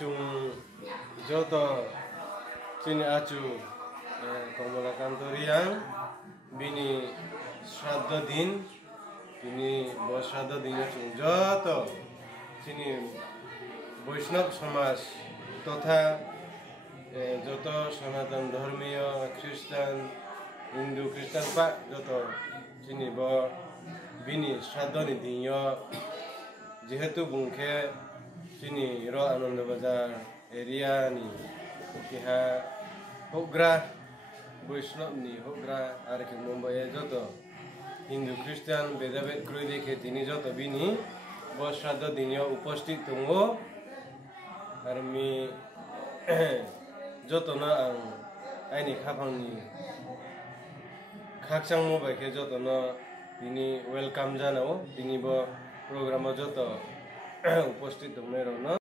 chung joto chini achu Komolakanta Riang bini Shraddha din bini bo Shraddha din chung joto chini Vaishnav Samaj totha joto Sanatan Dharmiya Christian Hindu Christian pa joto chini bo bini Shraddha ni dinyo jehetu bungkhe chini ro Ananda Bazar area ni kiha hogra Vaishnav ni hogra ar ki Mumbai joto Hindu Christian bedabed kroi dekhe tini joto bini bo Shraddha dinyo upasthit tongo ar mi joto na ang aini khapangni khakchang mo baikhe joto na bini welcome janao bini bo program joto upasthit tongmai rok no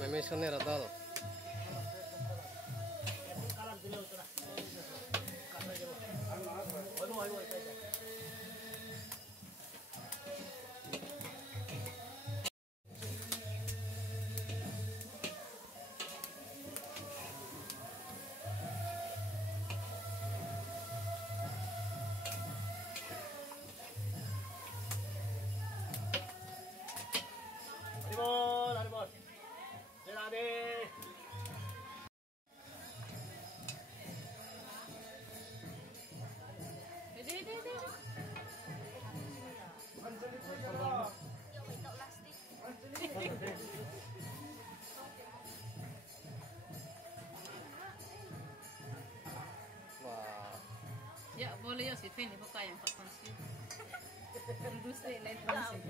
Meme sone radal. Ya boleh ya si Feni buka yang tak konsum. Industri elektronik.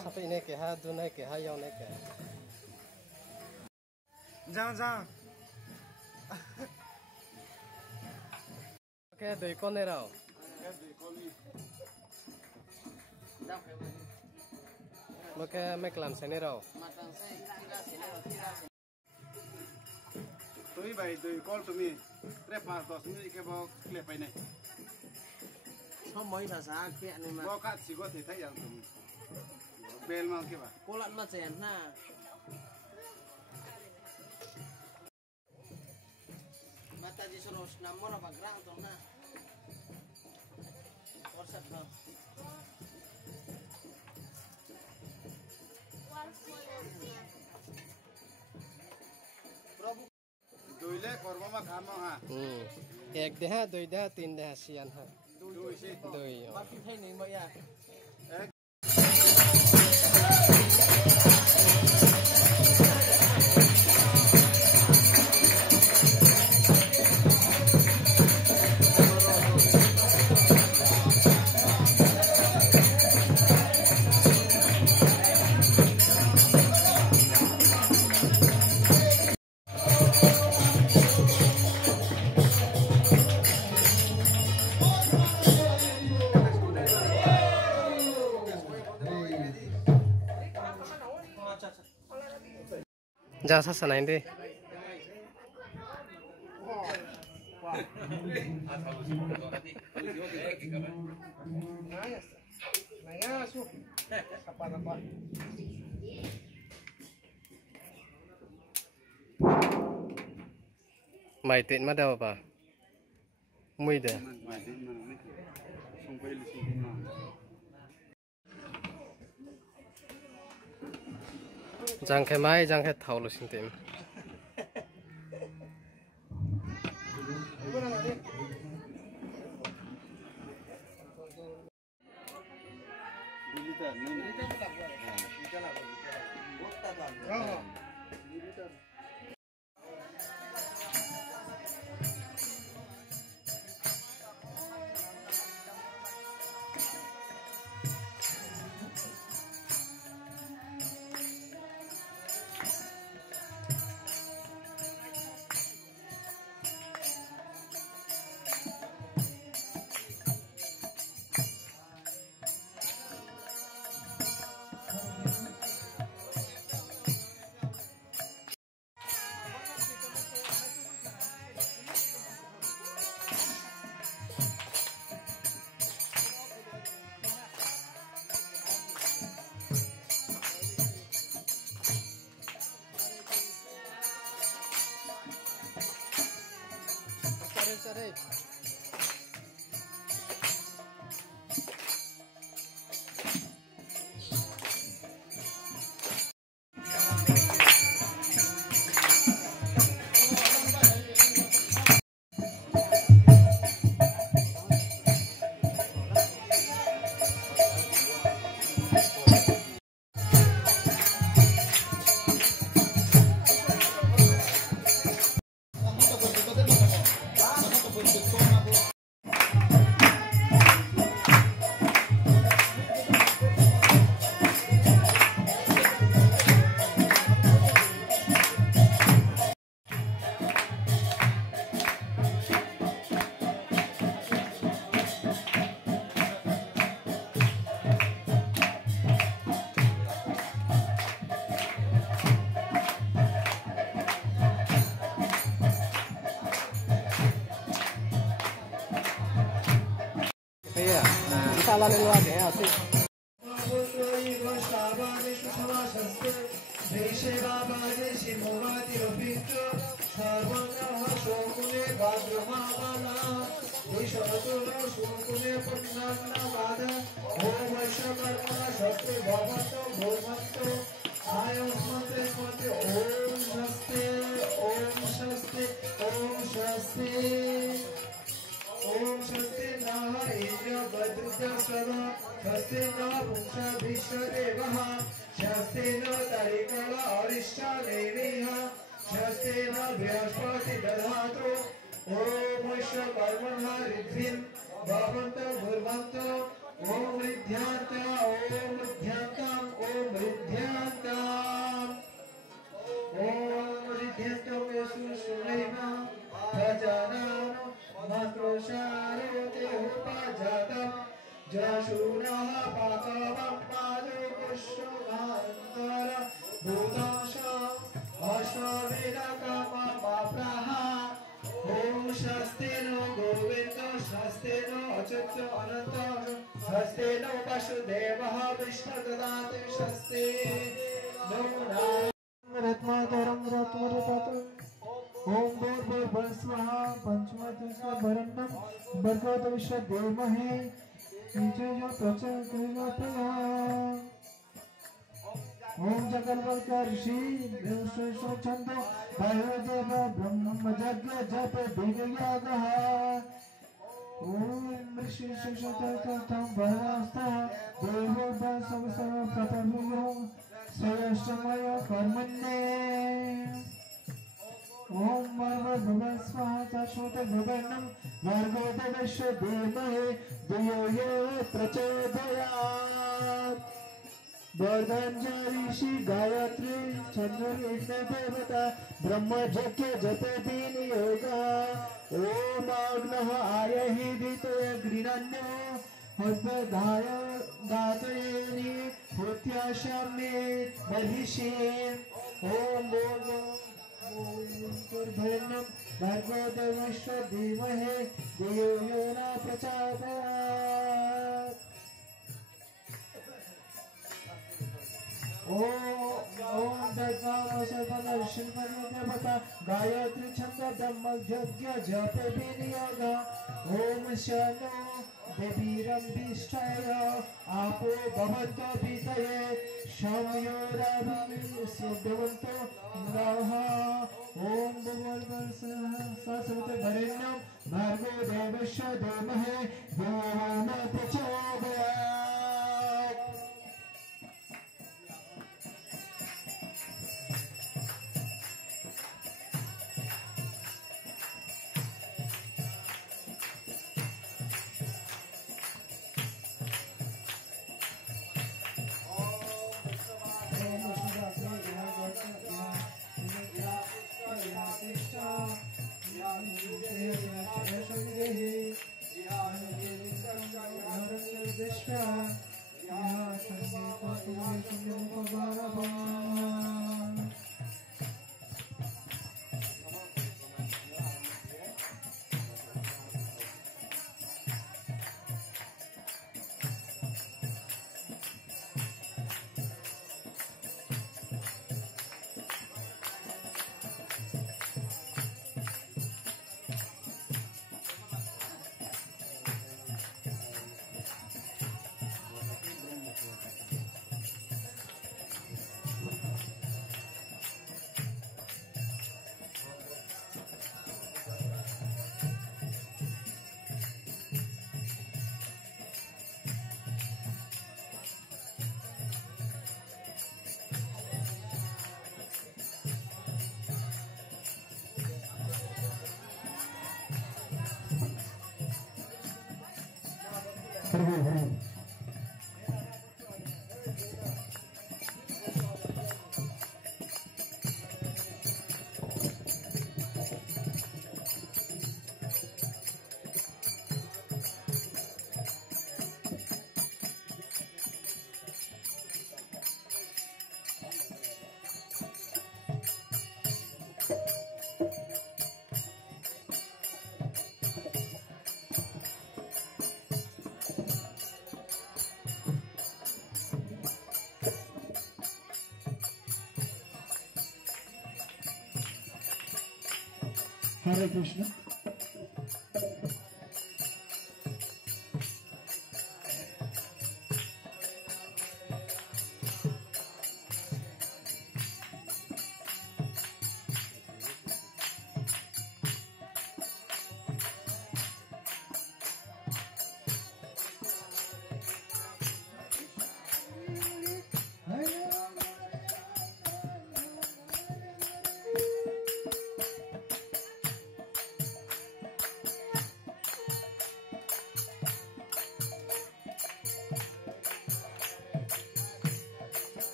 Sampai ini ke ha, dunai ke ha, yang ke. Jangan. Oke, doi kon erau. Oke, meklam seni rau. Tôi vậy tôi call tụi mình, rep 5-10 minit cái bao clip này. Không mấy là giá kiện này mà. Bao cắt chỉ có thể thấy rằng tụi mình. Bel mang cái bà. Cô lặn mà chèn ha. Mata di suruh nomor apa gerang tuh na. WhatsApp na. Doi le korma ma khama ha. Ek deha, doi deha, tin deha sian ha. Doi se. Doi. Tapi thấy này mấy à. Jangan sasanain deh. Mày tiện mất đâu bà? Mui đấy. Jangan mai, jangan tahu lu sih tim. ala lelwa ge ase ओम स्वस्ति नः इंद्र वज्रस्वः स्वस्ति नः पुंसा विश्वदेवः स्वस्ति नः तरिकल अरिष्टनेमिः स्वस्ति नः बृहस्पति दधातु ओम विश्वकर्मणः ऋद्धिं भवन्तु भूर्भुवन्तु ओम ऋद्ध्यान्त ओम ऋद्ध्यान्तम् ओम ऋद्ध्यान्तम् ओम ऋद्ध्यान्तम् येषु सुनैव प्रजानाम् मातृशारोते उपजातं जशूनः पाकवं पादुकुशुभान्तर भूतांश अश्वमेधकमप्राह ॐ स्वस्ति नो गोविन्द स्वस्ति नो अच्युत अनन्त स्वस्ति नो वसुदेवः विष्णुददाति स्वस्ति नो नारायणं रत्नाकरं रत्नरतम् ओम भूर्भुवः स्वः पंचमदशवरण्यं भर्गो विश्वदेवहे निजो प्रचोदयात् ओम जगन्नाथर्षि छंदो वायुदेव ब्रह्मज्ञ जप दिव्यागः ओम ऋषि शिक्षार्थं वरस्तः देवो सर्व प्रपन्नो श्रेष्ठमय कर्मण्ये ओम भगवन् स्वाहा तस्मत् भगवन्नं भर्गोदेवस्य धीमहि धियो यो प्रचोदयात् वर्धन्ति गायत्री चंद्रनि देवता ब्रह्मज्ञ जपति नियोगा ओम अग्नः आयहि दितो गृह्णन्यो हृदयाय दातयेनि होत्याशामे बहिषे ओम भर्गोदेवस्य धीमहि धियो यो न प्रचोदयात् ओम देवता गायत्री छंद ब्रह्मज्ञ जप विनियोग ओम शनो देवीरंभिष्ठाय आपो भवन्तो पीतये शम्योरभिस्वभवन्तो नः ओम भगवन्वरेण्यं भर्गो देवस्य धीमहि धियो न प्रचोदयात् Hare Krishna.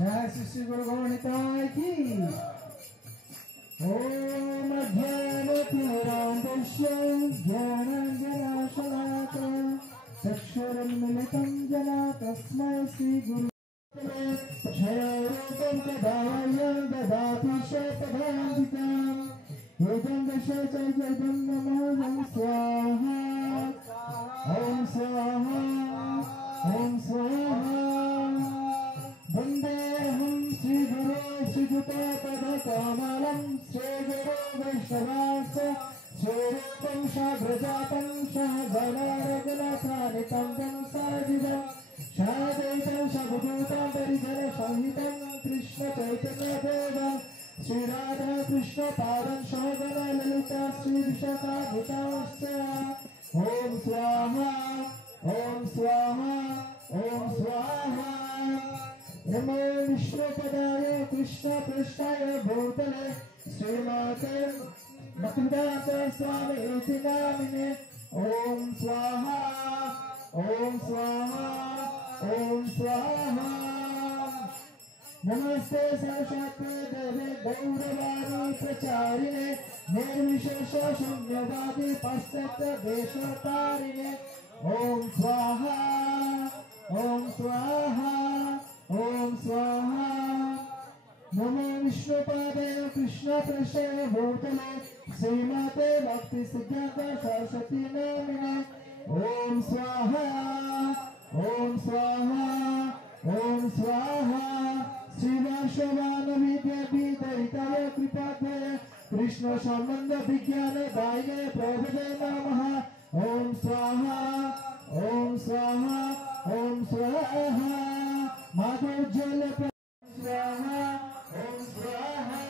जय श्री गुरु गौरनिताय की। ओम अज्ञानतिमिरान्धस्य ज्ञानाञ्जनशलाकया चक्षुरुन्मिलितं येन तस्मै श्रीगुरुवे क्षयरूपं तदाय ददाति शतभान्विताम् एकं दशचर्यं नमो स्वाहा ॐ स्वाहा ॐ स्वाहा। वन्देऽहं श्रीगुरो श्रीयुतपदकमलं श्रीगुरो वैष्णवांश्च श्रीरूपं शाग्रजातं सहगणरघुनाथानितं तं सजीवं शाद्वैतं सद्गुरुतं परिजनसहितं कृष्णचैतन्यदेवं श्रीराधा कृष्णपादं सहगणललिता श्रीविशाखान्वितांश्च। ॐ स्वाहा ॐ स्वाहा ॐ स्वाहा। नमो विष्णुपदाय कृष्णपृष्ठाय भूतले श्रीमाते भक्तिवेदान्त स्वामी इति नामिने। ॐ स्वाहा ॐ स्वाहा ॐ स्वाहा। नमस्ते साक्षात् देवे गौरवाणी प्रचारिणे निर्विशेष शून्यवादी पाश्चात्य देशतारिणे। ॐ स्वाहा ॐ स्वाहा ॐ स्वाहा। नमो विष्णुपादाय कृष्णपृष्ठाय भूतले श्रीमाते भक्ति सिद्धान्त सरस्वती नामिने। ॐ स्वाहा ॐ स्वाहा ॐ स्वाहा। श्रीवासवानविद्यापीठहिताय कृपाध्याय कृष्ण संबंध विज्ञान दायिने प्रभवे नमः। ॐ स्वाहा ॐ स्वाहा ॐ स्वाहा। माधोज्वल स्वाहा ॐ स्वाहा।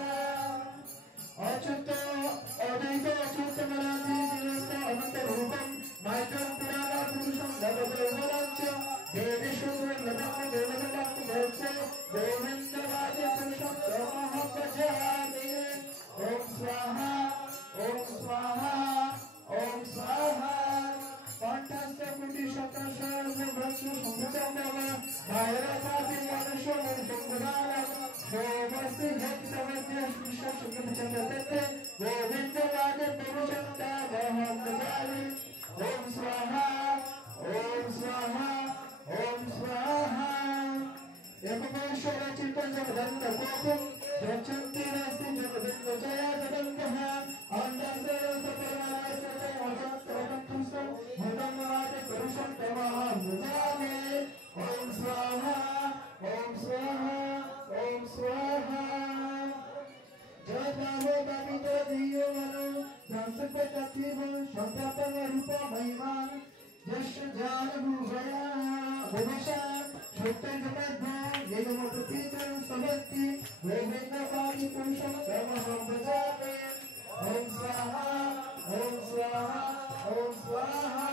अच्युत अद्वैत अच्युत मलान्ति अनंत रूपं माइकं पुराण पुरुषं भगवद्गोविन्दं देवेषु नमः देवनमः भवत्से गोविन्दवाद्य पुरुषं तमहं भजामि। ॐ स्वाहा ॐ स्वाहा ॐ स्वाहा। कंठस्थ कोटि शतसहस्र भ्रमसु संभुतम् भायरथापि मनुष्यो मनुष्यं सोमस्ति भक्त समद्य स्पृश्य सुखमचन्द्रते गोविन्दवाद्य पुरुषं तमहं भजामि। ॐ स्वाहा ॐ स्वाहा ॐ स्वाहा। एकमेश्वर चित्तं जगदन्तकोपं गच्छन्ति नास्ति जगदन्तजया जगन्तः अन्तःसर्वसपरमानसतमोषस्तवकं भूतमवाद्य पुरुषं तमहं भजामि। ॐ स्वाहा ॐ स्वाहा ॐ स्वाहा। जय बाहो बामितो दियो मनो संसर्पतत्व संतापन रूप महिमान यस्य जानभूषया भुवशा छोटे जगद्धा येनमोपतीतं सवत्ति गोविन्दवादि पुरुषं तमहं भजामि। ॐ स्वाहा ॐ स्वाहा ॐ स्वाहा।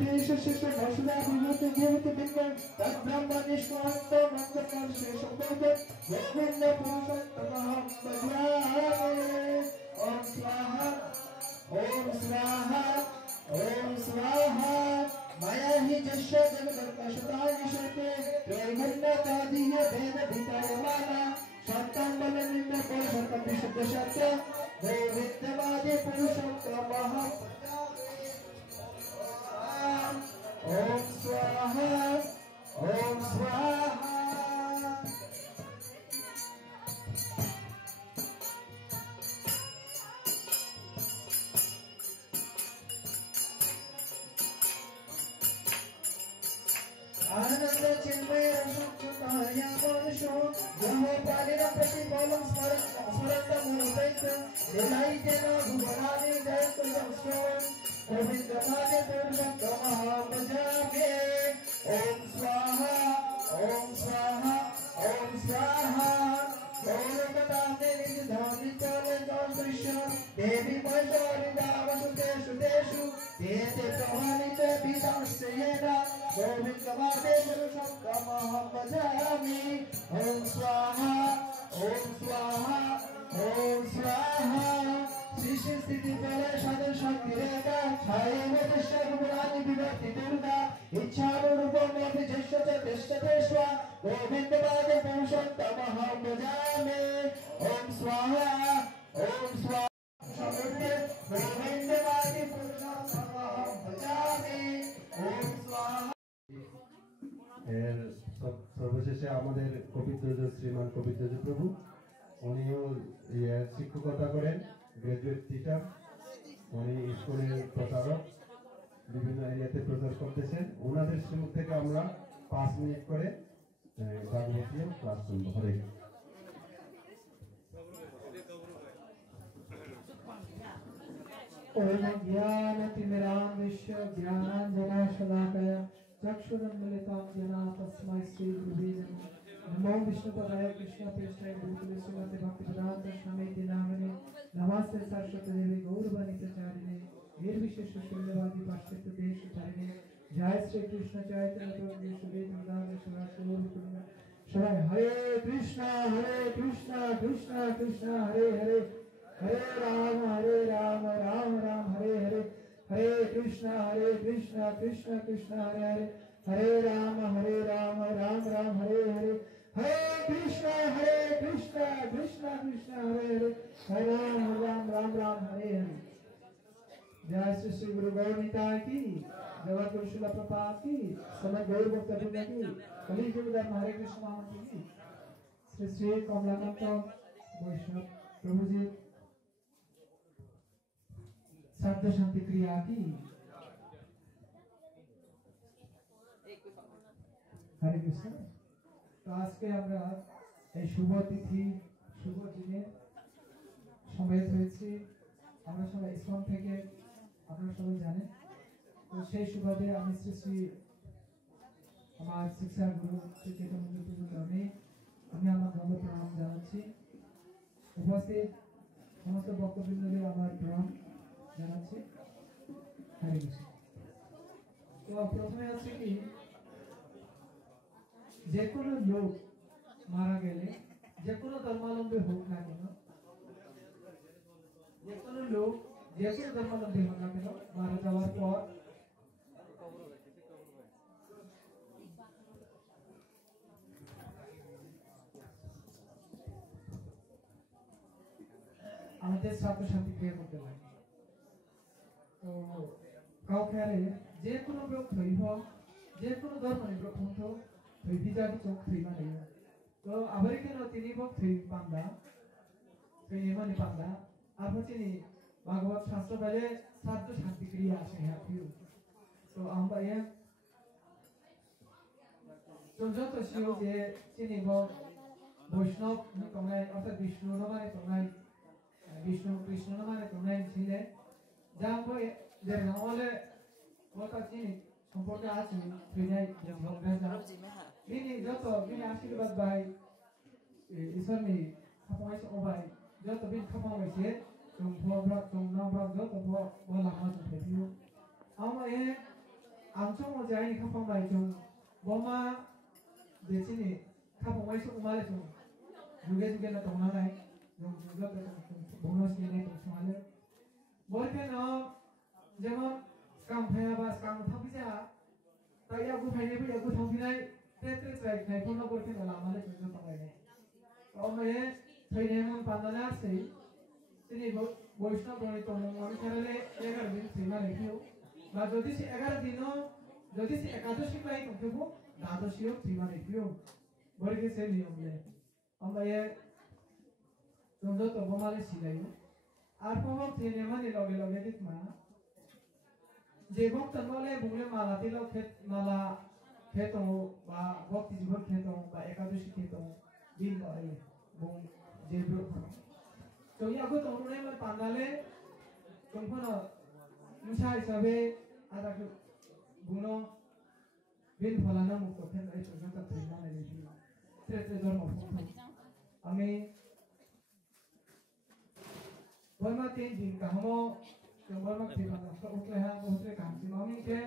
देश शिष्य मसुदा विभूति जीवित बिंद तद ब्रह्म निष्कांत मंत्र शेष बोध गोविंद पुरुषोत्तमः भजामि ओम स्वाहा ओम स्वाहा ओम स्वाहा माया ही जश्य जगदर्कशतानिशते त्रैगुण्यतादीय भेद भितरमाना शब्दं बलनिम्न पुरुषोत्तम विशुद्ध सत्य गोविंदवादी पुरुषोत्तमः ओम स्वाहा ओम स्वाहा आनंद चिन्मय रसुताया मनुष्यो जहो पालिना प्रतिफलम स्मरत मुनिदैत दिलाइतेन भुवनानि जयत यक्षो गोविंद माते पुरुषोत्तमः भजामि ओम स्वाहा ओम स्वाहा ओम स्वाहा गौरवताते निधानि चले दृश्य देवी मयि दावसुतेषु तेषु तेते प्रहानिते विदास्येन गोविंद माते पुरुषोत्तमः भजामि ओम स्वाहा ओम स्वाहा ओम स्वाहा शिष्य स्थिति प्रलय साधन शक्ति रेखा छाये दृश्य गुणानि विवर्ति दुर्गा इच्छा रूपम जश्य च तिष्ठतेष्वा गोविंद माते पुरुषोत्तमः भजामि ओम स्वाहा ओम स्वाहा गोविंद माते पुरुषोत्तमः भजामि ओम स्वाहा এর সর্বশেষে আমাদের কবিত্রজ শ্রীমান কবিত্রজ প্রভু উনিও শিক্ষকতা করেন গ্রাজুয়েট টিচার উনি স্কুলের প্রচারক বিভিন্ন এরিয়াতে প্রচার করতেছেন ওনাদের মুখ থেকে আমরা 5 মিনিট করে ভাগবতীয় ক্লাস শুনব হরে ओम ज्ञानतिमिरान्विष्य ज्ञानाञ्जनशलाकया चक्षुरुन्मिलितं येन तस्मै श्रीगुरुवे नमः नमो विष्णुपदाय कृष्णप्रेष्ठाय भूतले श्रीमते भक्तिवेदान्त स्वामीति नामिने नमस्ते सरस्वती देवी गौरवाणिप्रचारिणे निर्विशेष शून्यवादी पाश्चात्य देशधारिणे जय श्री कृष्ण चैतन्य प्रभु श्री नित्यानंद शिवाय शिवाय हरे कृष्ण कृष्ण कृष्ण हरे हरे हरे राम राम राम हरे हरे हरे कृष्ण कृष्ण कृष्ण हरे हरे हरे राम राम राम हरे हरे हरे कृष्ण कृष्ण कृष्ण हरे हरे हरे राम राम हरे हरे जय श्री श्री गुरु गौरनिताय की जगत गुरु शिला प्रपात की समय गौर भक्त की कली युग धर्म हरे कृष्ण महामंत्र की श्री श्री कमलाकांत वैष्णव प्रभु जी श्राद्ध शांति क्रिया की हरे कृष्ण तो आज के আমরা এই শুভ তিথি শুভ দিনে সমবেত হয়েছি আমরা সবাই ইসলাম থেকে আপনারা সবাই জানেন তো সেই সুবাদে আমি শ্রী শ্রী আমার শিক্ষা গুরু শ্রী চৈতন্য প্রভুকে আমি আমার ধর্ম প্রণাম জানাচ্ছি উপস্থিত সমস্ত ভক্তবৃন্দদের আমার প্রণাম জানাচ্ছি হরে কৃষ্ণ তো প্রথমে আছে কি যে কোনো লোক মারা গেলে যে কোনো ধর্মাবলম্বী হোক না কেন যে কোনো লোক যে কোনো ধর্মাবলম্বী হোক না কেন মারা যাওয়ার পর আমাদের শ্রাদ্ধ শান্তি ক্রিয়া করতে লাগে তো কাউকে যে কোনো ব্রত হইব যে কোনো ধর্মের ব্রত হতো থৈ বিজাতি চোখ থৈ মানে তো আবার কেন তিনি বক থৈ পান্দা থৈ মানে পান্দা আর হচ্ছে নি ভাগবত শাস্ত্র বলে শ্রাদ্ধ শান্তি ক্রিয়া আসে হ্যাঁ ফিউ তো আমরা তো যত শিব যে চিনি বৈষ্ণব তোমরা অর্থাৎ বিষ্ণু মানে তোমরা বিষ্ণু কৃষ্ণ মানে তোমরা ছিলে যা যে নামলে কথা চিনি সম্পর্কে আছে বিনয় বিনি যত বিনি আশীর্বাদ ভাই ঈশ্বরনি খাপাইছে ও ভাই যত বিন খাপাইছে তোম ভব্রা তোম নামরা যত বলা মাঝে দিও আমরা आमचों मजाई खाफां बाय जों बमा देचिनि खाफां बाय सो उमाले जों जुगे जुगे ना तंगना नाय जों जुगे तो बोनस के नहीं तो समाले बरके न जेमन काम फाया बा काम थाबिजा ताया गु फायने फैया गु थांफिनाय तेत्रे ट्राइ खायफोरनो बरके न लामाले जों तंगायने ओमफ्राय थैनायमोन पान्दानासै তিনি বৈষ্ণব রণিত মন খেলে 11 দিন সীমা রেখেও বা যদি সে 11 দিনও যদি সে একাদশী পাই করতেব দ্বাদশীও সীমা রেখেও বর্গে সে নিয়মলে আমরা এ চন্দ্র তবমালে সিলাইও আর প্রভাব তিনি মানে লগে লগে দিতমা যে ভক্ত বলে বুলে মালা দিল মালা খেত বা ভক্তি জীবন খেত বা একাদশী খেত দিন করে বং যে तो ये अगुत उन्होंने मत पांडाले कंपनो मुझा हिसाबे आधा के बुनो बिन फलाना मुक्त थे ऐ तो जगत प्रेरणा ने ली त्रे धर्म हमें वर्मा तीन दिन का हमो तो वर्मा तीन का उतले हैं उतले काम से मम्मी के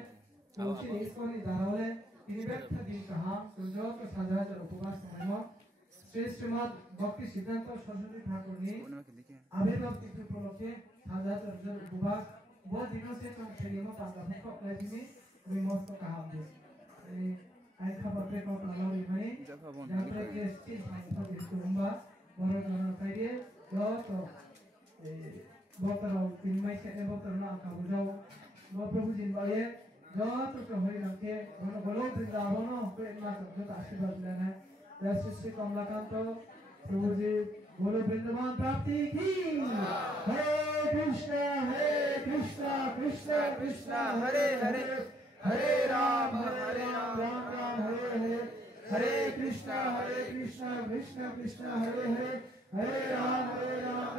मुझे इसको नहीं दारावले तीन बैठ दिन कहा तो जो के साझा जर उपवास समय श्रेष्ठ मत भक्ति सिद्धांत सरस्वती ठाकुर ने आविर्भाव तिथि उपलक्षे साझा चर्चा उपवास बहुत दिनों से हम शरीर में पाता है तो लाइफ में विमोस्त कहा हमने आई खबर पे को प्रलाव में जहाँ पे के स्टेज पर इसको उम्बा बरोबर करिए तो बहुत तरह तीन मई से बहुत तरह का बुझाओ बहुत प्रभु जिनवाए जो तो कहरी रखे बोलो वृंदावन पे इतना सब आशीर्वाद लेना है जैसे श्री कमलाकांत प्रभु जी बोलो वृंदावन प्राप्ति की हरे कृष्णा कृष्णा कृष्णा हरे हरे हरे राम राम राम हरे हरे हरे कृष्णा कृष्णा कृष्णा हरे हरे हरे राम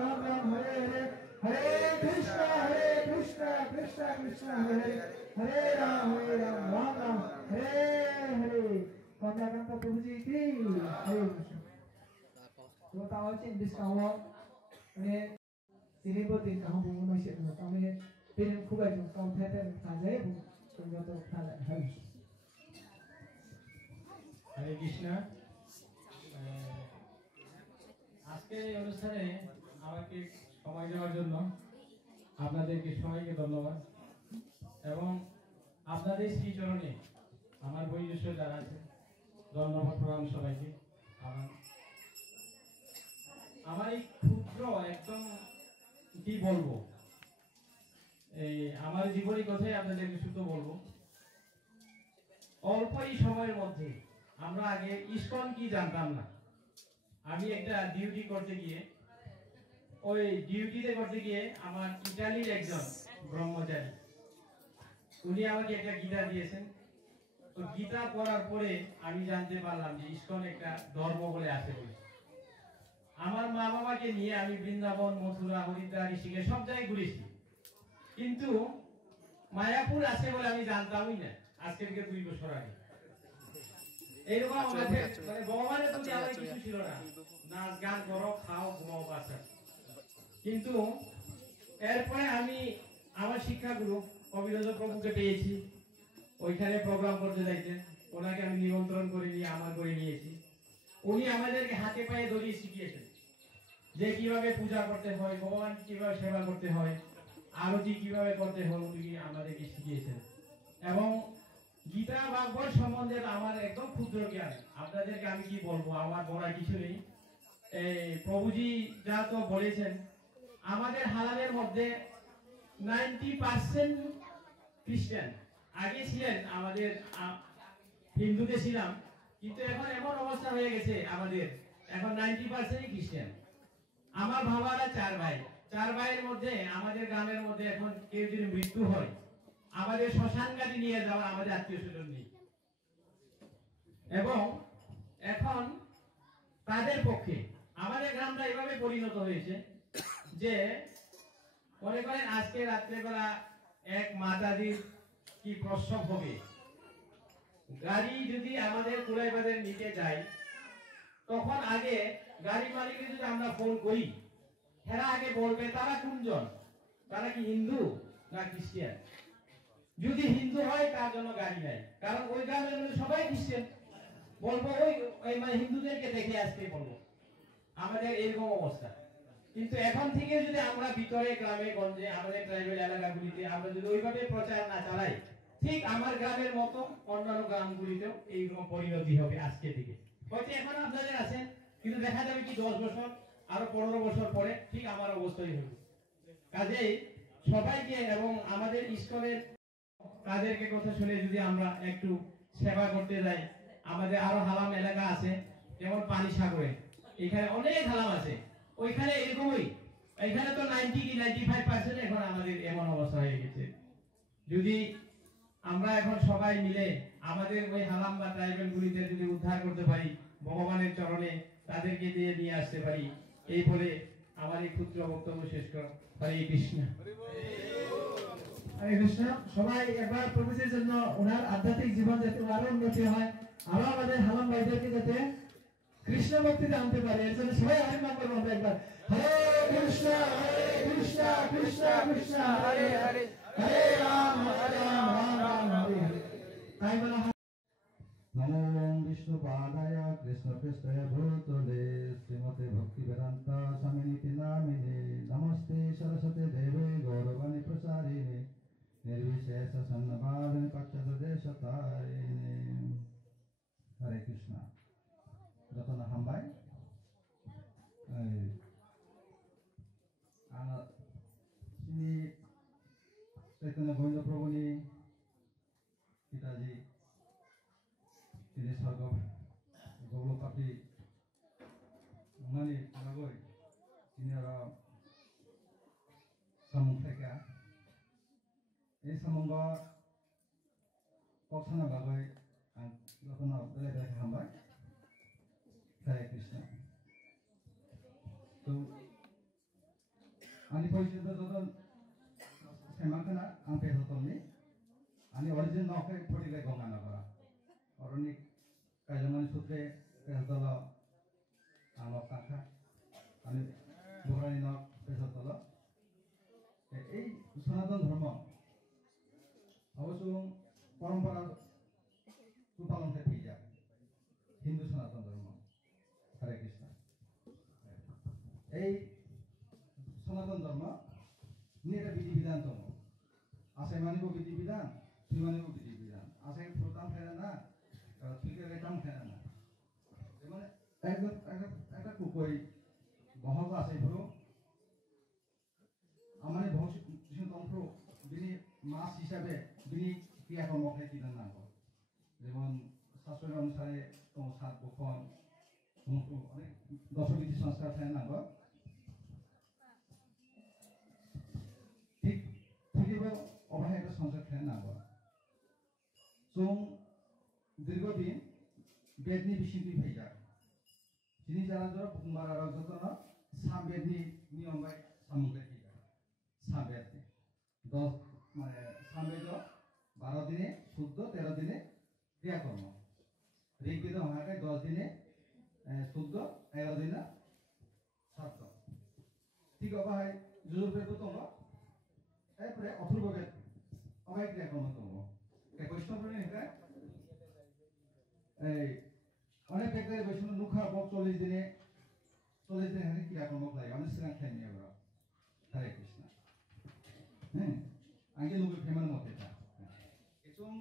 राम राम हरे हरे हरे कृष्णा कृष्णा कृष्णा हरे हरे राम राम राम हरे हरे कमलाकांत प्रभु जी की हरे कृष्ण तो तावचे डिस्काउंट અને સિનેબોતી કામ બોનો છે તમે પેન খুবই কাম থাকে কাজে তোমরা তো খালা হ্যাঁ হরে কৃষ্ণ আজকে এই অনুষ্ঠানে আমাকে সময় দেওয়ার জন্য আপনাদেরকে সবাইকে ধন্যবাদ এবং আপনাদের শ্রীচরণে আমার বয়োজ্যেষ্ঠ যারা আছে ধন্যবাদ প্রণাম সবাইকে আমার এই ক্ষুদ্র একদম কি বলবো এই আমার জীবনের কথাই আপনাদেরকে শুধু বলবো অল্পই সময়ের মধ্যে আমরা আগে ইসকন কি জানতাম না আমি একটা ডিউটি করতে গিয়ে ওই ডিউটিতে করতে গিয়ে আমার ইতালির একজন ব্রহ্মচারী উনি আমাকে একটা গীতা দিয়েছেন তো গীতা পড়ার পরে আমি জানতে পারলাম যে ইসকন একটা ধর্ম বলে আছে বলে আমার মা বাবাকে নিয়ে আমি বৃন্দাবন মথুরা হরিদ্বার ঋষিকেশ সব জায়গায় ঘুরেছি কিন্তু মায়াপুর আছে বলে আমি জানতামই না আজকে থেকে 2 বছর আগে এরকম আমাদের মানে ভগবানের প্রতি আমার কিছু ছিল না নাচ গান করো খাও ঘুমাও বাচ্চা কিন্তু এরপরে আমি আমার শিক্ষাগুরু অবিরোধ প্রভুকে পেয়েছি ওইখানে প্রোগ্রাম করতে যাইতেন ওনাকে আমি নিমন্ত্রণ করে নিয়ে আমার করে নিয়েছি উনি আমাদেরকে হাতে পায়ে ধরিয়ে শিখিয়েছেন যে কিভাবে পূজা করতে হয় ভগবান কিভাবে সেবা করতে হয় আরতি কিভাবে করতে হয় উনি আমাদেরকে শিখিয়েছেন এবং গীতা ভাগবত সম্বন্ধে আমার একদম ক্ষুদ্র জ্ঞান আপনাদেরকে আমি কি বলবো আমার বলার কিছু নেই প্রভুজি যা তো বলেছেন আমাদের হালালের মধ্যে 90% খ্রিস্টান আগে ছিলেন আমাদের হিন্দুতে ছিলাম কিন্তু এখন এমন অবস্থা হয়ে গেছে আমাদের এখন 90% খ্রিস্টান আমার বাবারা 4 ভাইয়ের মধ্যে আমাদের গ্রামের মধ্যে এখন কেউ যদি মৃত্যু হয় আমাদের শ্মশান ঘাটে নিয়ে যাওয়া আমাদের আত্মীয়স্বজন নেই এবং এখন তাদের পক্ষে আমাদের গ্রামটা এভাবে পরিণত হয়েছে যে মনে করেন আজকে রাত্রেবেলা এক মাতাদির কি প্রসব হবে গাড়ি যদি আমাদের কুড়াইবাজার নিতে যায় তখন আগে গাড়ি মালিককে যদি আমরা ফোন করি এরা আগে বলবে তারা কোনজন তারা কি হিন্দু না খ্রিস্টান যদি হিন্দু হয় তার জন্য গাড়ি নাই, কারণ ওই গ্রামের মধ্যে সবাই খ্রিস্টান, বলবো ওই মানে হিন্দুদেরকে দেখে আসতে বলবো, আমাদের এরকম অবস্থা। কিন্তু এখন থেকে যদি আমরা ভিতরে গ্রামে গঞ্জে আমাদের ট্রাইবাল এলাকাগুলিতে আমরা যদি ওইভাবে প্রচার না চালাই, ঠিক আমার গ্রামের মতো অন্যান্য গ্রামগুলিতেও এইরকম পরিণতি হবে আজকে থেকে। হয়তো এখন আপনাদের আছেন, কিন্তু দেখা যাবে কি 10 বছর আরো 15 বছর পরে ঠিক আমার অবস্থাই হবে। কাজেই সবাইকে এবং আমাদের ইস্কনের তাদেরকে কথা শুনে যদি আমরা একটু সেবা করতে যাই, আমাদের আরো হালাম এলাকা আছে, যেমন পানি সাগরে এখানে অনেক হালাম আছে, ওইখানে এরকমই, এখানে তো 90 কি 95% এখন আমাদের এমন অবস্থা হয়ে গেছে। যদি আমরা এখন সবাই মিলে আমাদের ওই হালাম বা ট্রাইবেল গুলিতে যদি উদ্ধার করতে পারি, ভগবানের চরণে তাদেরকে দিয়ে নিয়ে আসতে পারি, এই বলে আমার এই ক্ষুদ্র বক্তব্য শেষ কর। হরে কৃষ্ণ। হরে কৃষ্ণ। সবাই একবার প্রভুজির জন্য ওনার আধ্যাত্মিক জীবন যাতে আরো উন্নতি হয়, আরো আমাদের হালাম ভাইদেরকে যাতে কৃষ্ণ ভক্তিতে আনতে পারে, এর জন্য সবাই হরে নাম করবো আমরা একবার। হরে কৃষ্ণ কৃষ্ণ কৃষ্ণ হরে হরে, হরে রাম রাম রাম হরে হরে। তাই বলা হয় নমো বিষ্ণুপাদায় কৃষ্ণপৃষ্ঠায় ভূতলে শ্রীমতে ভক্তিবেদান্তা স্বামিনীতি নামিনে নমস্তে সরস্বতী দেবে গৌরবাণী প্রসারিণে নির্বিশেষ সন্নবাদিনী পক্ষদেশতারিণে। হরে কৃষ্ণ। যতন হামবাই তিনি চৈতন্য গোবিন্দ প্রভুনি পিতাজি তিনি স্বর্গ গৌরব পাপি মানে লাগৈ তিনি samung theka এই samung পছনা বাগৈ যখন বেলে বেলে হামবাই। হরে কৃষ্ণ। তো আমি পরিচিত যখন সেমাখানা আং পেহতমনি আমি অরিজিন নকে ফটিলে গঙ্গা নগরা অরণিক কাইজামানি সূত্রে পেহতল আনক কাঁখা আমি বগরানি নক পেহতল। এই সনাতন ধর্ম অবশ্য পরম্পরা সুপালন থেকে যায় হিন্দু সনাতন ধর্ম। হরে কৃষ্ণ। এই সনাতন ধর্ম নিয়ে একটা বিধিবিধান দङ। আসাই মানিব বিধিবিধান, তুই মানিব বিধিবিধান। আসাই ফুরতাম খায় না, তুই রেটাম খায় না। মানে একটা কুকুই বহগ আছে ভ্রু আমার ভবিষ্যতন্ত্র বিনি মাস হিসাবে বিনি ক্রিয়াকর্ম খাই কি নাঙ্গ। যেমন শাস্ত্রের অনুসারে সাত বক্ষণ অনেক দশবিধি সংস্কার খায় নাঙ্গ। ঠিক ঠিকইব অবহায় একটা সংস্কার খায় নাঙ্গ। जों দীর্ঘদিন বেদনি বিশিন্তি ফেজা যিনি যারা যারা বুকুমার আর যতন সাম বেদনি নিয়ম বাই সামুদ্রে ফেজা সাম বেদনি 10 মানে সাম বেদ 12 দিনে শুদ্ধ 13 দিনে ক্রিয়াকর্ম। ঋগ্বেদ মহাকায় 10 দিনে শুদ্ধ 11 দিনে সার্থ। ঠিক অবহায় যজুর্বেদ দङ এরপরে অথর্ববেদ অবহায় ক্রিয়াকর্ম দङ। বৈষ্ণবনী হেঁটে এই অনেক ব্যক্তি বৈষ্ণব নুখা 40 দিনে হেঁটে ক্রিয়াকর্ম খাই অনেক সিগাং খাই নিয়ে আমরা। হরে কৃষ্ণ। হ্যাঁ আগে নুকে ফেমান মতে এসম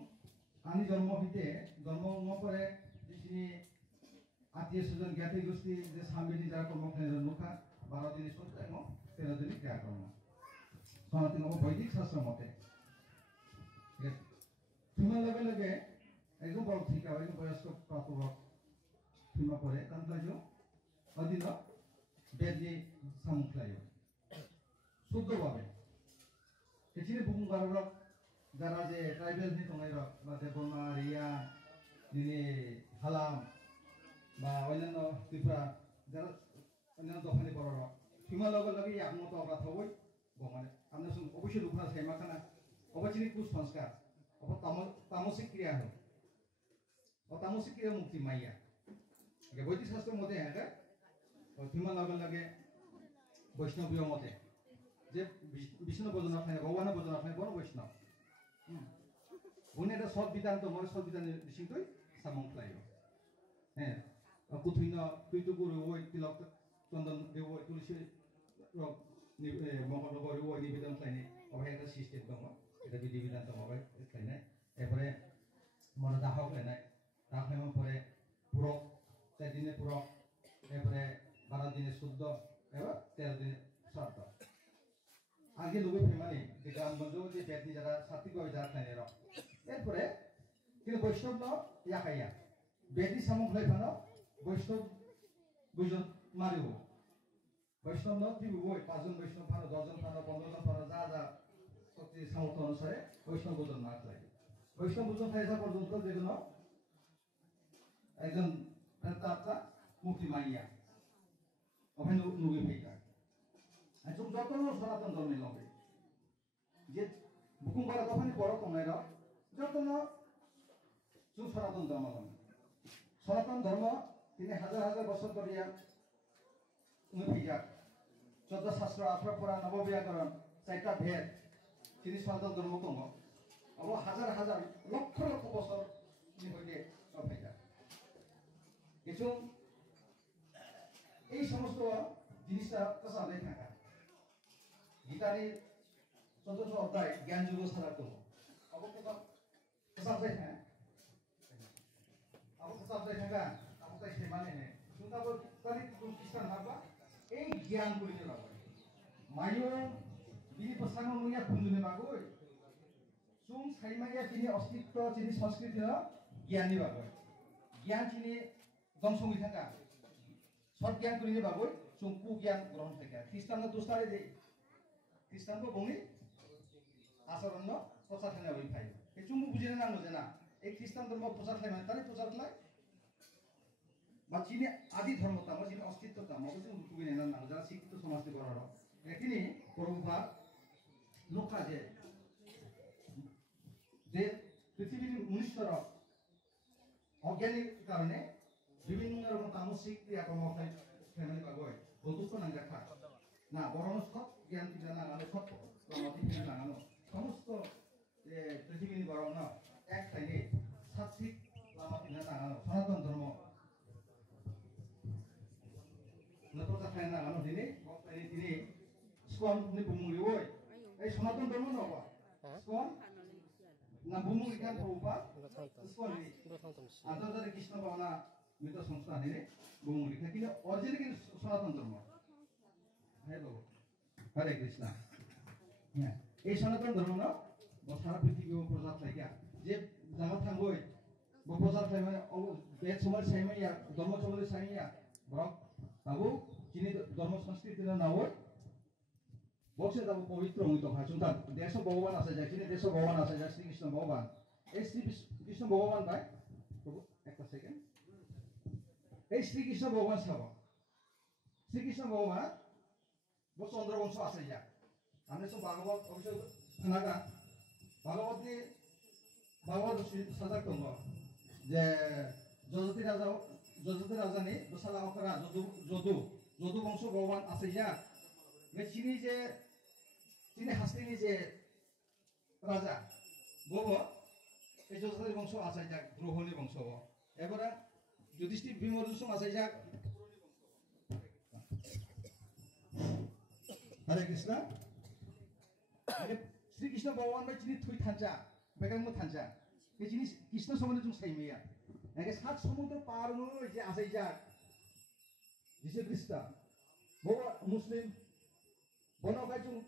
আনি জন্ম হইতে জন্ম পরে যিনি আত্মীয় স্বজন জ্ঞাতি গোষ্ঠী যে সামবেদী যারা কর্ম খাই নুখা 12 দিনে শুদ্ধ এবং 13 দিনে ক্রিয়াকর্ম সনাতন বৈদিক শাস্ত্র মতে। ফিমার লগে লগে একদম বড় ঠিক আছে একদম বয়স্ক প্রাপ্তবক ফিমা পরে কান্তাজো অদিন বেদনি সামুখলায় শুদ্ধভাবে এখানে বুকুম বারক যারা যে ট্রাইবেল নি দङ বা দেবনা রিয়া নিনে হালাম বা অন্যান্য ত্রিপুরা যারা অন্যান্য দফানি বড় ফিমা লগে লগে একমত অগ্রা থাকই মানে আপনার অবশ্যই লুকনা সাইমাখানা অবশ্যই কুসংস্কার তামসিক ক্রিয়া হয় তামসিক ক্রিয়া মুক্তি মাইয়া বৈদিক শাস্ত্র মতে হ্যাঁ ফিমা লগে লগে বৈষ্ণবীয় মতে যে বিষ্ণু ভজন খায় ভগবানের ভজন খায় বড় বৈষ্ণব Bune ada sot bidan to moi sot bidan dising toi samong playo. Kutuina tuitu guru oi tilak tondan dewo tulisi rok ni mongko dogo oi ni bidan plaine. Obai ada system dong. Kita bidan to obai plaine. Epore mono dahok plaine. Dahok memang pore purok sedine purok epore 12 দিনে শুদ্ধ এবার 13 দিনে শ্রাদ্ধ আগে লোকে ফেমানি যে গ্রাম বন্ধু যে পেটনি যারা সাত্বিকভাবে যারা খায় এরা এরপরে কিন্তু বৈষ্ণব ন ইয়াকাইয়া বেদি সামুক লাই ফানো বৈষ্ণব বুঝন মারিব বৈষ্ণব ন টিবু বই 5 জন বৈষ্ণব ফানো 10 জন ফানো 15 জন ফানো যা যা শক্তি সামর্থ্য অনুসারে বৈষ্ণব বুঝন না লাগে বৈষ্ণব বুঝন খাইসা পর্যন্ত যেগুলো একজন প্রেতাত্মা মুক্তি মাইয়া ওখানে নুগে ফেকা আর তুমি যত সনাতন ধর্মে লবে যে বুকুম করা তখন বড় কমাই রাখ যত তুমি সনাতন ধর্ম লবে সনাতন ধর্ম তিনি হাজার হাজার বছর ধরিয়া নুগে ফেকা 14 শাস্ত্র 18 পুরাণ নবব্যাকরণ 4টা ভেদ তিনি সনাতন ধর্ম দङ अब হাজার হাজার লক্ষ লক্ষ বছর তিনি হইতে ফেকা কিছু এই সমস্ত জিনিসটা প্রসাদে থাকা গীতারে 14 অধ্যায় জ্ঞান যুগ সারা তো অবকথা প্রসাদে হ্যাঁ অবকথা থাকা অবকথা সে মানে নে সুতাব তারি খ্রিস্টান ভাবা এই জ্ঞান করিতে লাগবে মায়ো বিনি প্রসঙ্গ নুয়া খুঁজুনে বাগৈ সুম সাইমাইয়া চিনি অস্তিত্ব চিনি সংস্কৃতি জ্ঞানী বাগৈ জ্ঞান চিনি দংসমি থাকা সৎ জ্ঞান করিলে বাবুই চুম্পু জ্ঞান গ্রহণ থাকে খ্রিস্টান দোস্তারে যে খ্রিস্টানকে বঙি আচরণ প্রচার খানে ওই ফাই এই চুম্পু বুঝিলে নাঙ্গো যে না এই খ্রিস্টান ধর্ম প্রচার খাই মানে তারে প্রচার খাই বা চিনি আদি ধর্ম তাম চিনি অস্তিত্ব তাম অবশ্য উঠুবি না নাঙ্গো যারা শিক্ষিত সমাজে গড়ার এখিনি পরম্পরা নৌকা যে পৃথিবীর মনুষ্যর অজ্ঞানীর কারণে বিভিন্ন রকম তামসিক ক্রিয়াকর্ম ফ্যামিলি বাগৈ বন্ধুত্ব নাং দেখা না বরং সব জ্ঞান দিলে নাগানো সব কর্মটি নাগানো সমস্ত যে পৃথিবীর বরং না এক টাইনে সাত্বিক লামা দিলে নাগানো সনাতন ধর্ম নতটা খাই নাগানো দিনে বক্তানি দিনে স্কন নি বুমুলি ওই এই সনাতন ধর্ম নবা স্কন না বুমুলি কান প্রভুপা স্কন নি আন্তর্জাতিক কৃষ্ণ ভাবনা মিত্র সংস্থা নিয়ে বুমুলি কিন্তু অরিজিনাল কিন্তু সনাতন ধর্ম হ্যালো হরে কৃষ্ণ হ্যাঁ এই সনাতন ধর্ম না সারা পৃথিবী প্রচার থাকা যে জায়গা থাকবই প্রচার থাই মানে বেদ সময় সাইমাইয়া ধর্ম সময় সাইমাইয়া বরং বাবু যিনি ধর্ম সংস্কৃতির নাও বসে যাব পবিত্র হইত হয় শুনতা দেশ ভগবান আছে যায় যিনি দেশ ভগবান আছে যায় শ্রীকৃষ্ণ ভগবান এই শ্রীকৃষ্ণ ভগবান ভাই প্রভু একটা সেকেন্ড এই শ্রীকৃষ্ণ ভগবান সাব শ্রীকৃষ্ণ ভগবান বস চন্দ্রবংশ আছে যা আমি সব ভাগবত অবশ্য নাগা ভাগবতনি ভাগবত সাজাক দङ যে যজতি রাজানি বসালা অকরা যদু বংশ ভগবান আছে যা চিনি যে চিনি হাস্তিনি যে রাজা বব এই যজতি বংশ আছে যা গ্রহণী বংশ এবারে যুধিষ্ঠির ভীমর্জুন আছে যা হরে কৃষ্ণ শ্রীকৃষ্ণ ভগবান ভাই চিনি থুই থানজা বেগাঙ্গ থানজা এই জিনিস কৃষ্ণ সম্বন্ধে তুমি সাইমিয়া নাকি সাত সমুদ্র পার হয়ে যে আছে যা যিশু খ্রিস্ট বহু মুসলিম বনগাই তুমি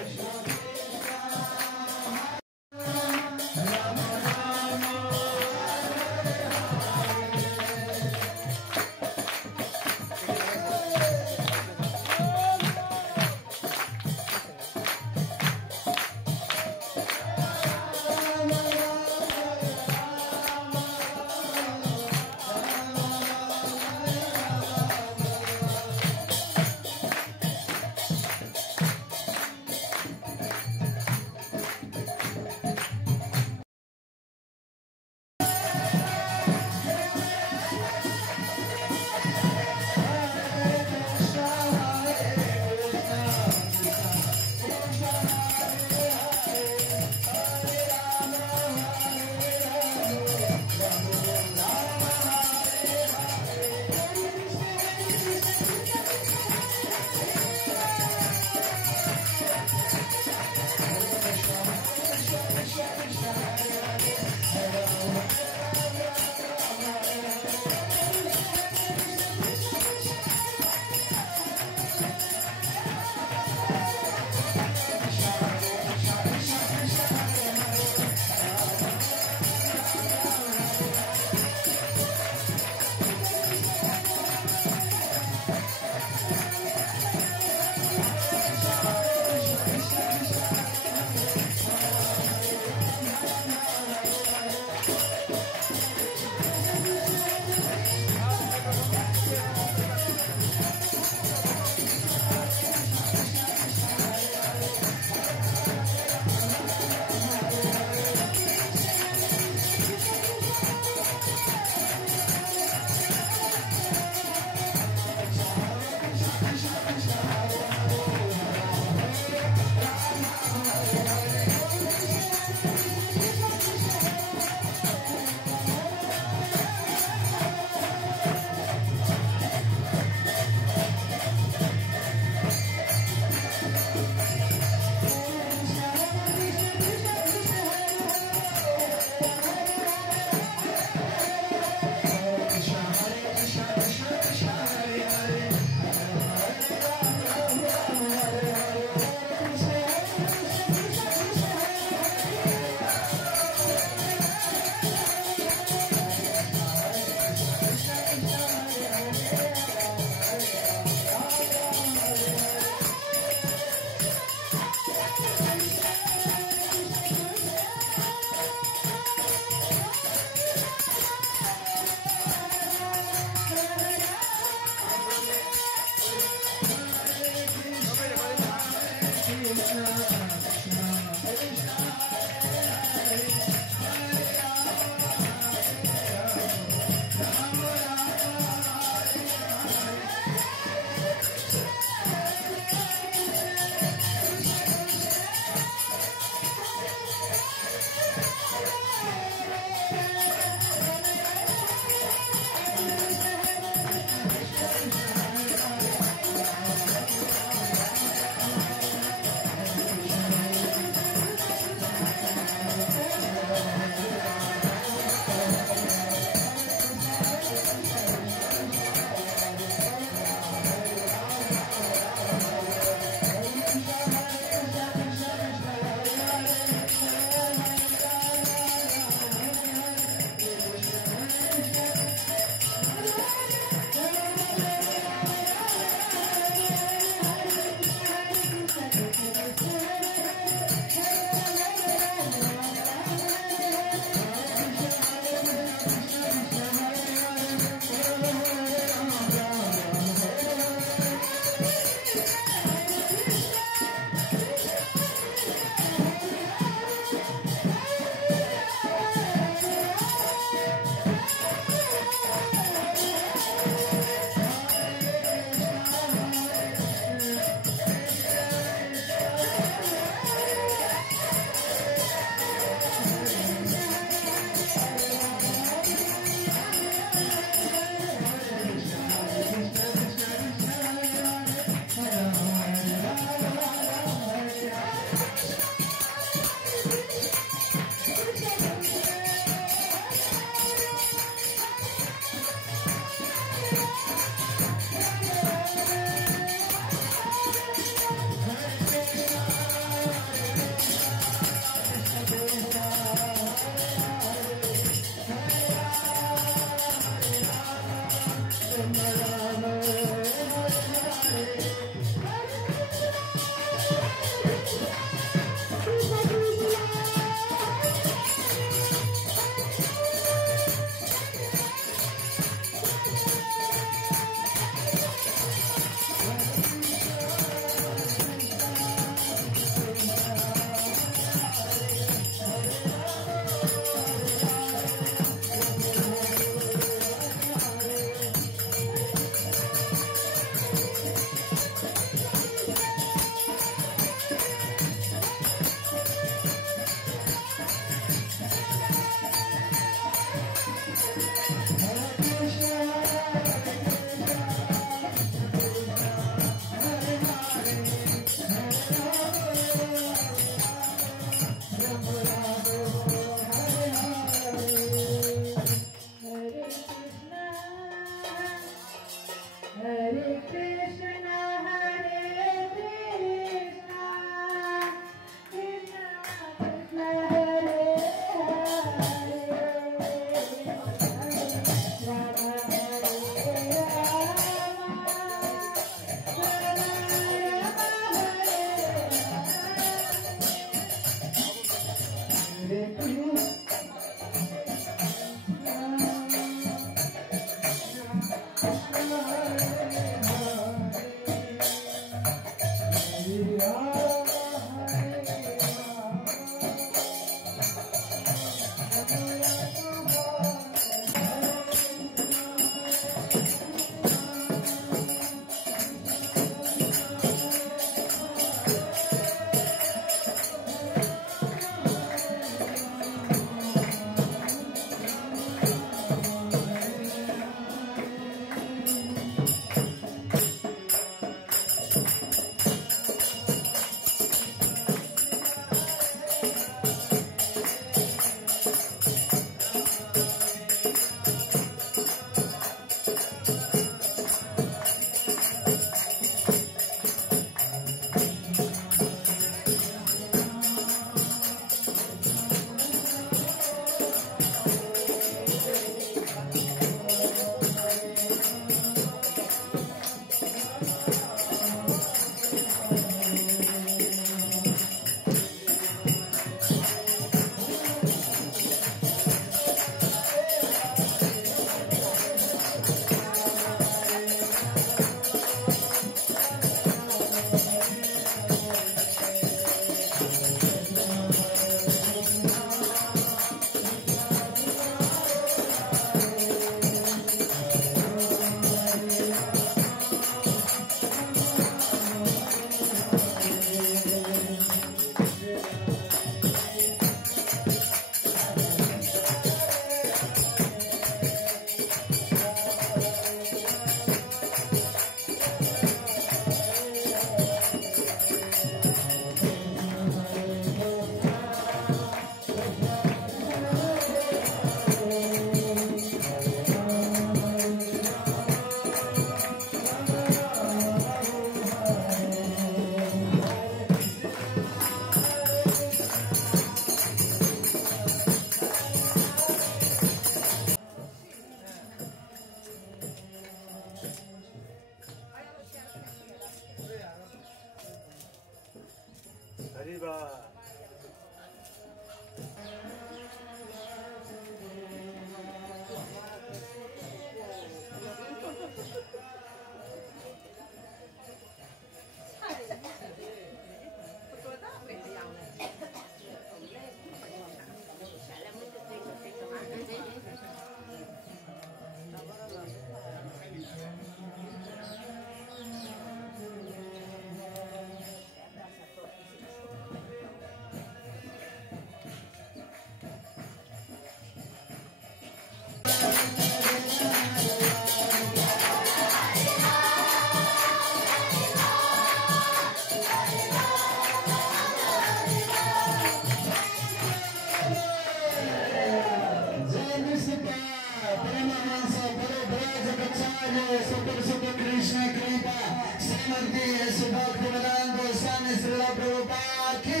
Murti Yesu Bhaktivedanta Swami Srila Prabhupada ki,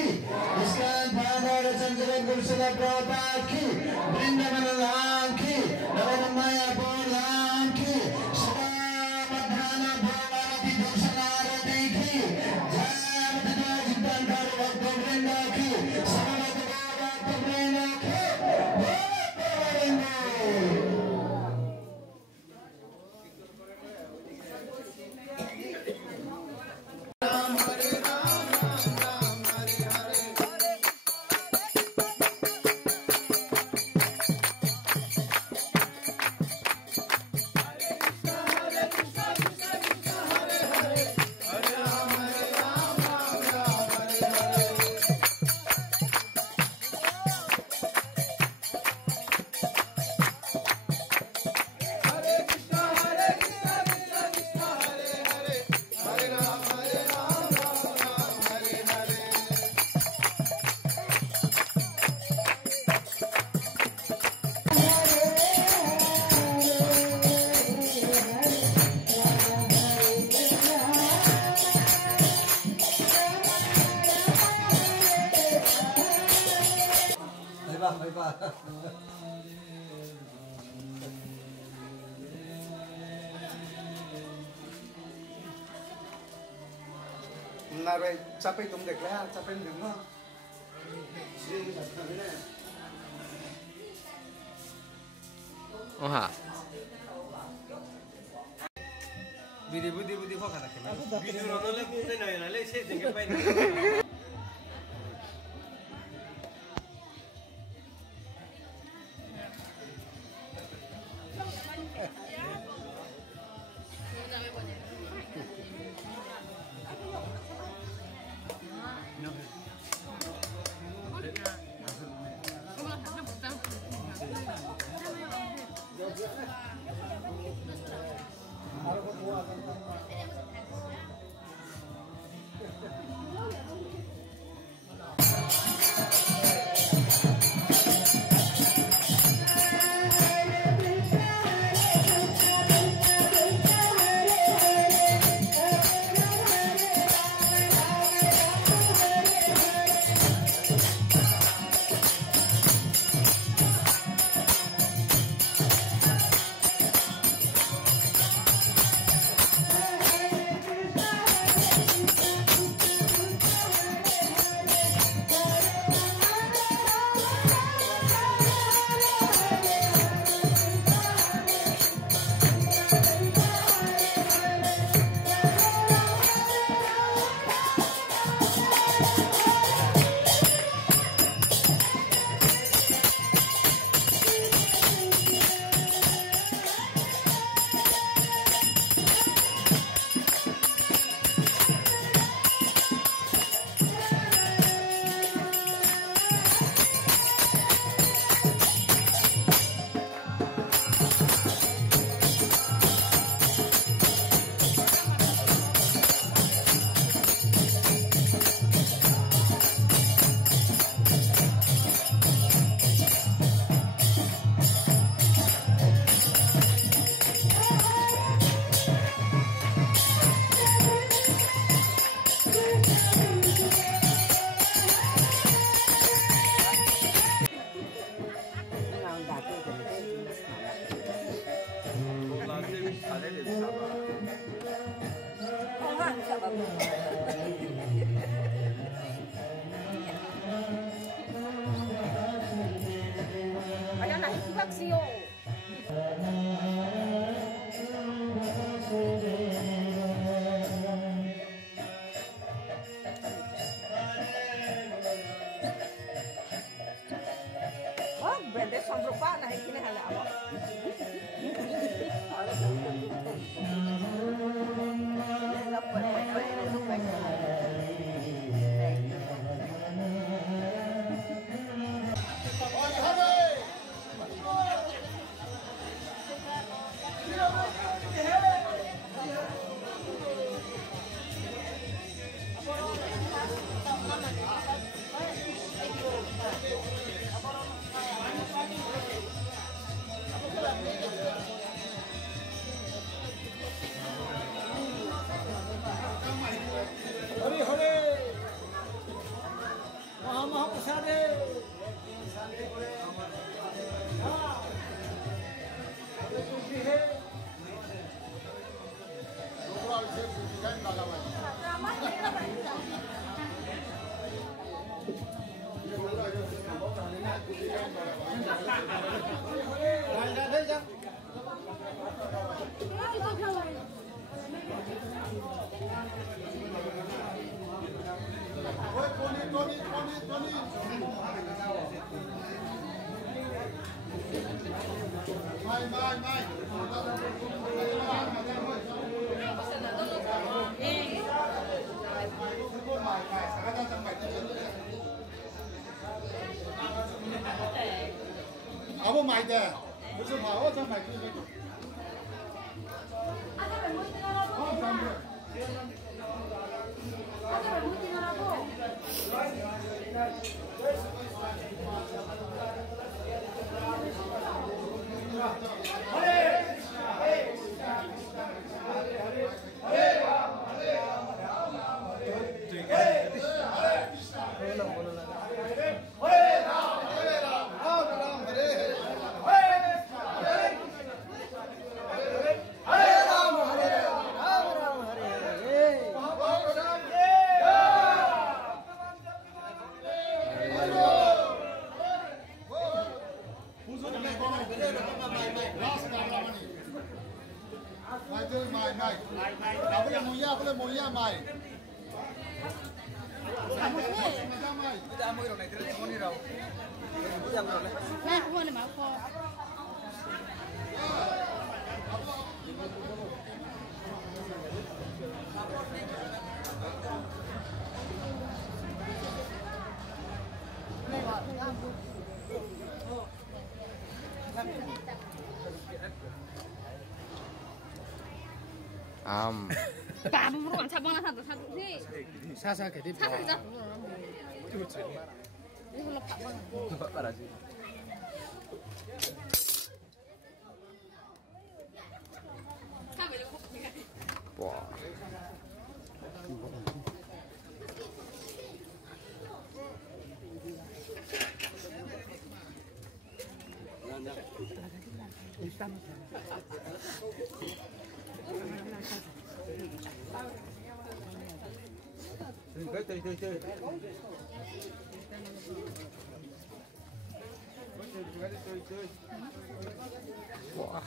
ISKCON Founder Chandrasekhar Guru Srila Prabhupada ki, Vrindavan Ram ki, Navaramaya Pur Ram ki, Sada Madhana Bhavarati Darshanarati ki, Jai Madhana Jitankar Bhakta Vrinda ki, Samavata Bhakta Vrinda ki, Bhakta Vrinda. Nào rồi, chắp ấy tụng được là chắp ấy đứng không? Đi chắp cái này. Oha. Budi kok kata kemen. Budi rono le putih naya le sih tinggal main. 아버 많이 돼. 무슨 봐? 참 많이 돼. Bà bụng ruộng chả bông là thật thật thế. Sa cái đi. Thật thật. Ini belum tak bang. Wah. Wah.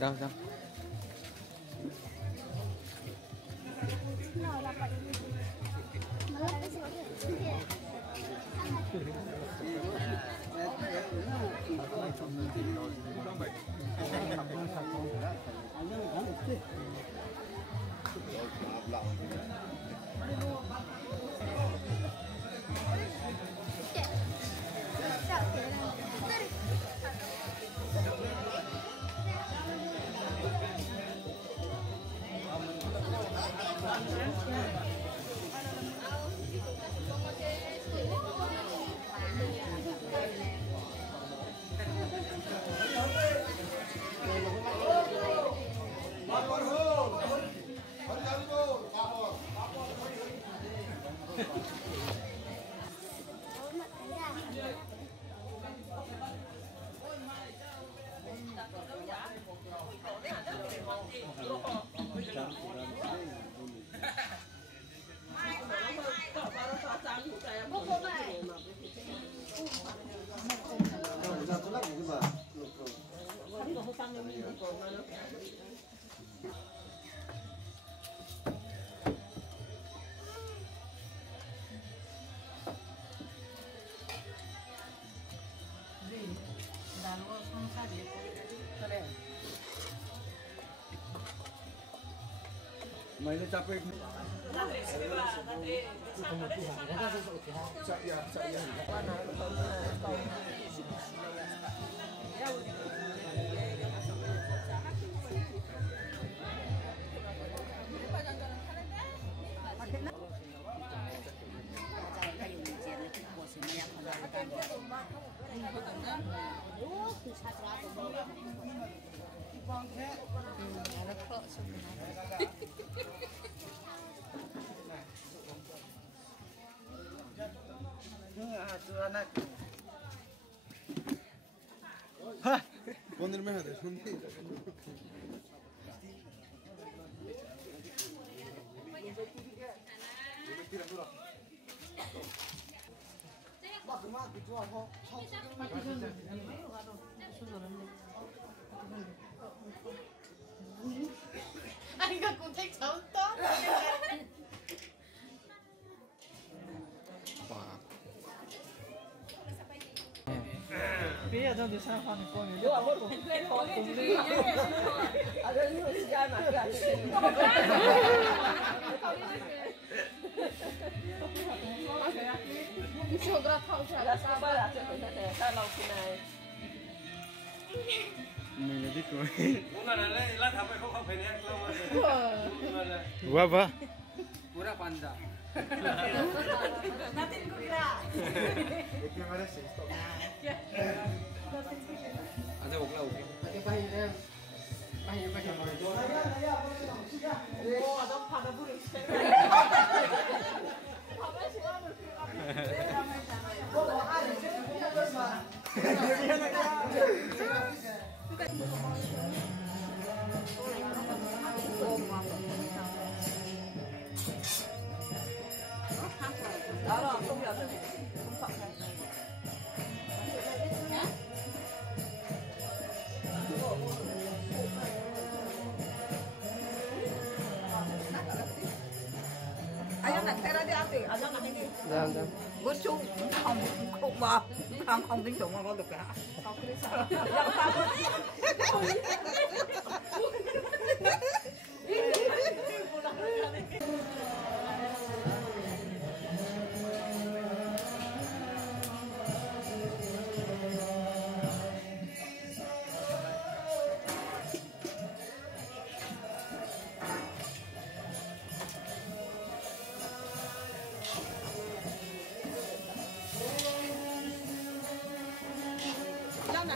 Đâu đâu. Mainnya capek. Nó khọ xong কোনদিন মেহাদে শুনছি anh cũng thích sống tốt. Bây giờ tôi đi sang phòng cô này. Tôi muốn cùng lên phòng cùng đi. Ở đây nhiều thời gian mà cả. Sogra thau chả là sao ba là chuyện của thế sao lâu khi này. Mình là biết rồi. Cũng là đây là thằng phải không phải nè lâu mà. Wah wah. Pura panda. Natin ko kira. Ada ukla ukla. Pakai pahin em. Pahin pakai pahin. Oh, ada pada buruk. Apa sih kamu? Đó rồi, không hiểu rồi. Không sợ này. Nhá. Ayun na, tera di ate. Ayun na hindi. Jangan jangan. Gusto không ba? Không tính dụng mà có được cả. Không biết sao. Dạ ta có.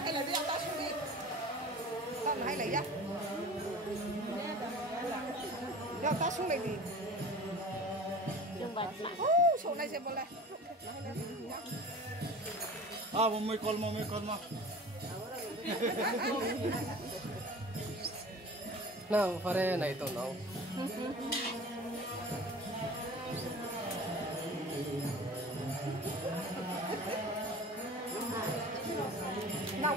Hay là đi ăn ta xuống đi. Con hay là gì? Đi ta xuống này đi. Số này sẽ bỏ lại. Mami kolma. Nang pare na ito no. Nào